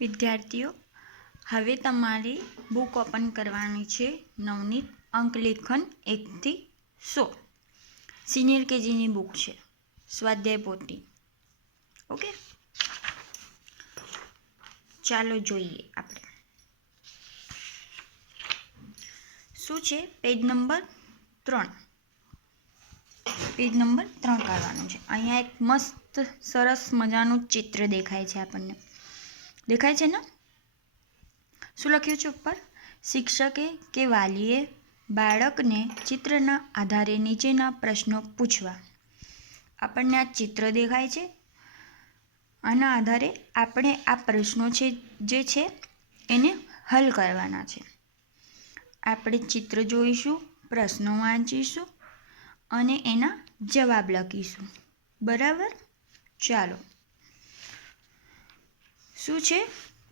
વિદ્યાર્થીઓ, હવે તમારે બુક ઓપન કરવાની છે. નવનીત અંકલેખન 1 થી 100 સિનિયર કેજીની બુક છે, સ્વાધ્યાય પોથી. ઓકે, ચાલો જોઈએ આપણે શું છે. પેજ નંબર 3 કાઢવાનું છે. અહીંયા એક મસ્ત સરસ મજાનું ચિત્ર દેખાય છે. આપણને દેખાય છે ને? શું લખ્યું છે ઉપર? શિક્ષકે કે વાલીએ બાળકને ચિત્રના આધારે નીચેના પ્રશ્નો પૂછવા. આપણને આ ચિત્ર દેખાય છે. આના આધારે આપણે આ પ્રશ્નો છે જે છે એને હલ કરવાના છે. આપણે ચિત્ર જોઈશું, પ્રશ્નો વાંચીશું અને એના જવાબ લખીશું. બરાબર? ચાલો, શું છે?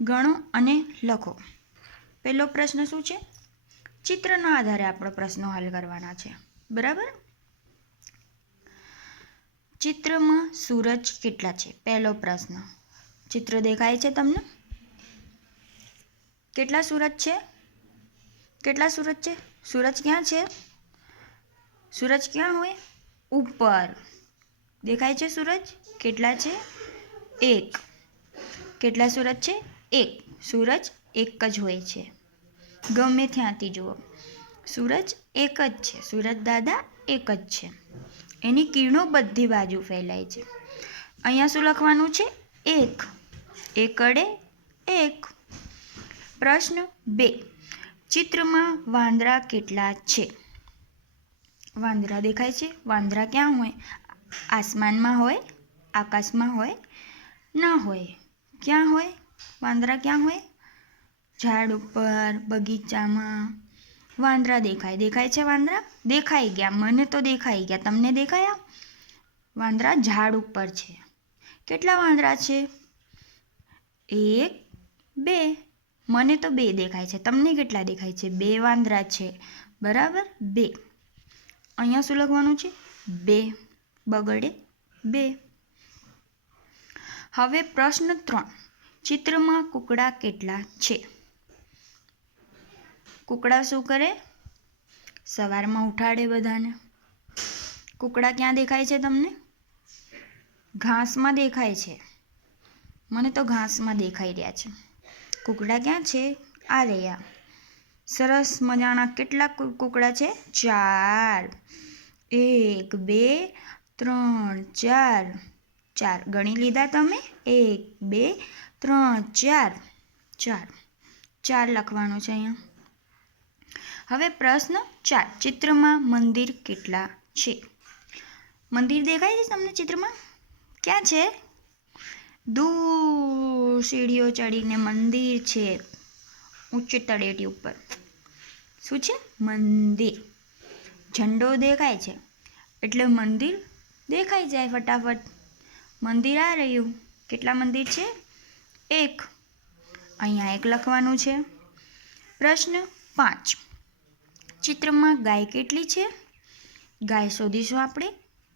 ગણો અને લખો. પહેલો પ્રશ્ન શું છે? ચિત્રના આધારે આપણો પ્રશ્નો હલ કરવાના છે. બરાબર? ચિત્રમાં સૂરજ કેટલા છે? પહેલો પ્રશ્ન. ચિત્ર દેખાય છે તમને? કેટલા સૂરજ છે? કેટલા સૂરજ છે? સૂરજ ક્યાં છે? સૂરજ ક્યાં હોય? ઉપર. દેખાય છે સૂરજ? કેટલા છે? 1. કેટલા સૂરજ છે? 1. સૂરજ એક જ હોય છે, ગમે ત્યાંથી જુઓ. સૂરજ એક જ છે. સૂરજ દાદા એક જ છે. એની કિરણો બધી બાજુ ફેલાય છે. અહીંયા શું લખવાનું છે? 1. એકડે 1. પ્રશ્ન 2. ચિત્રમાં વાંદરા કેટલા છે? વાંદરા દેખાય છે? વાંદરા ક્યાં હોય? આસમાનમાં હોય? આકાશમાં હોય? ના હોય. ક્યાં હોય? વાંદરા ક્યાં હોય? ઝાડ ઉપર, બગીચામાં વાંદરા દેખાય. દેખાય છે વાંદરા? દેખાઈ ગયા. મને તો દેખાઈ ગયા. તમને દેખાયા? વાંદરા ઝાડ ઉપર છે. કેટલા વાંદરા છે? 1, 2. મને તો 2 દેખાય છે. તમને કેટલા દેખાય છે? 2 વાંદરા છે. બરાબર? 2. અહીંયા શું લખવાનું છે? 2. બગડે 2. હવે પ્રશ્ન 3. ચિત્રમાં કૂકડા કેટલા છે? કૂકડા શું કરે? સવારમાં ઉઠાડે બધાને. કૂકડા ક્યાં દેખાય છે તમને? ઘાસમાં દેખાય છે. મને તો ઘાસમાં દેખાઈ રહ્યા છે. કૂકડા ક્યાં છે? આ રહ્યા. સરસ મજાના કેટલા કૂકડા છે? 4. 1, 2, 3, 4. 4 ગણી લીધા તમે? 1, 2, 3, 4. 4 લખવાનું છે અહીંયા. હવે પ્રશ્ન 4. ચિત્રમાં મંદિર કેટલા છે? મંદિર દેખાય છે તમને ચિત્રમાં? ક્યાં છે? દૂર સીડીઓ ચડીને મંદિર છે, ઊંચી તળેટી ઉપર. શું છે? મંદિર. ઝંડો દેખાય છે એટલે મંદિર દેખાઈ જાય ફટાફટ. મંદિર આ રહ્યું. કેટલા મંદિર છે? 1. અહીંયા 1 લખવાનું છે. પ્રશ્ન 5. ચિત્રમાં ગાય કેટલી છે? ગાય શોધીશું આપણે.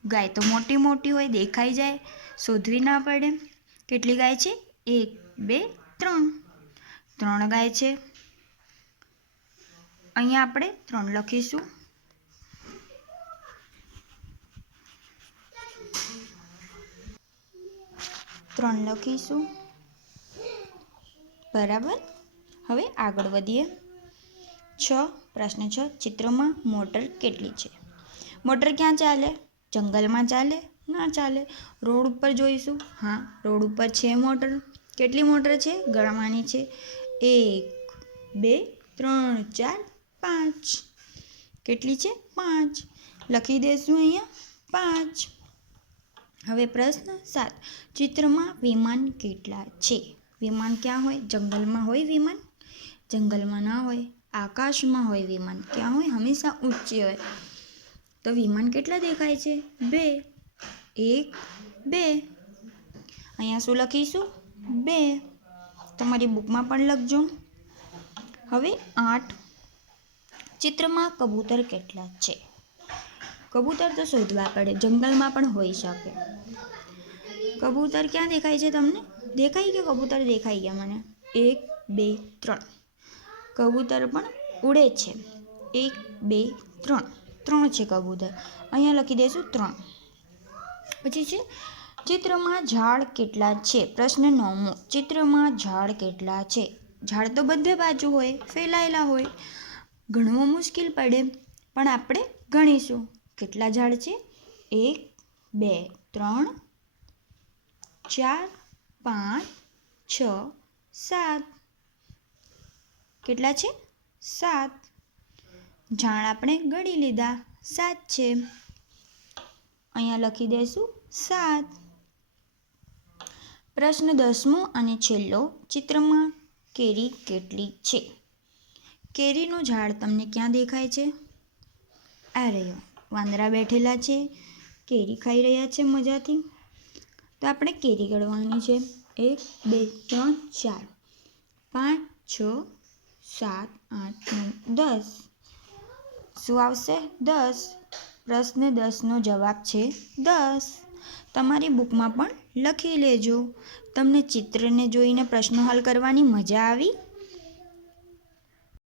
ગાય તો મોટી મોટી હોય, દેખાઈ જાય, શોધવી ના પડે. કેટલી ગાય છે? 1, 2, 3. 3 ગાય છે. અહીંયા આપણે 3 લખીશું. બરાબર. હવે આગળ વધીએ. 6. પ્રશ્ન 6. ચિત્રમાં મોટર કેટલી છે? મોટર ક્યાં ચાલે? જંગલમાં ચાલે? ના ચાલે. રોડ ઉપર જોઈશું. હા, રોડ ઉપર છે મોટર. કેટલી મોટર છે? ગણવાની છે. 1, 2, 3, 4, 5. કેટલી છે? 5. લખી દઈશું અહીંયા 5. હવે પ્રશ્ન 7. ચિત્રમાં વિમાન કેટલા છે? વિમાન ક્યાં હોય? જંગલમાં હોય વિમાન? જંગલમાં ના હોય. આકાશમાં હોય વિમાન. ક્યાં હોય? હંમેશા ઊંચે હોય. તો વિમાન કેટલા દેખાય છે? 2. 1, 2. અહીંયા શું લખીશું? 2. તમારી બુકમાં પણ લખજો. હવે 8. ચિત્રમાં કબૂતર કેટલા છે? કબૂતર તો શોધવા પડે. જંગલમાં પણ હોઈ શકે. કબૂતર ક્યાં દેખાય છે તમને? દેખાઈ ગયા? કબૂતર દેખાઈ ગયા મને. 1 2 3. કબૂતર પણ ઉડે છે. 1 2 3. 3 છે કબૂતર. અહીંયા લખી દઈશું 3. પછી છે ચિત્રમાં ઝાડ કેટલા છે. પ્રશ્ન 9મો. ચિત્રમાં ઝાડ કેટલા છે. ઝાડ તો બધે બાજુ હોય, ફેલાયેલા હોય, ગણવું મુશ્કેલ પડે, પણ આપણે ગણીશું. કેટલા ઝાડ છે? 1 2 3 4 5 6 7. કેટલા છે? 7. ઝાડ આપણે ગણી લીધા, 7 છે. અહીંયા લખી દઈશું 7. પ્રશ્ન 10મો અને છેલ્લો. ચિત્રમાં કેરી કેટલી છે. કેરીનું ઝાડ તમને ક્યાં દેખાય છે? આ રહ્યો. વાંદરા બેઠેલા છે, કેરી ખાઈ રહ્યા છે મજાથી. તો આપણે કેરી ગણવાની છે. 1 2 3 4 5 6 7 8 9 10. શું આવશે? 10. પ્રશ્ન 10નો જવાબ છે 10. તમારી બુકમાં પણ લખી લેજો. તમને ચિત્રને જોઈને પ્રશ્નો હલ કરવાની મજા આવી?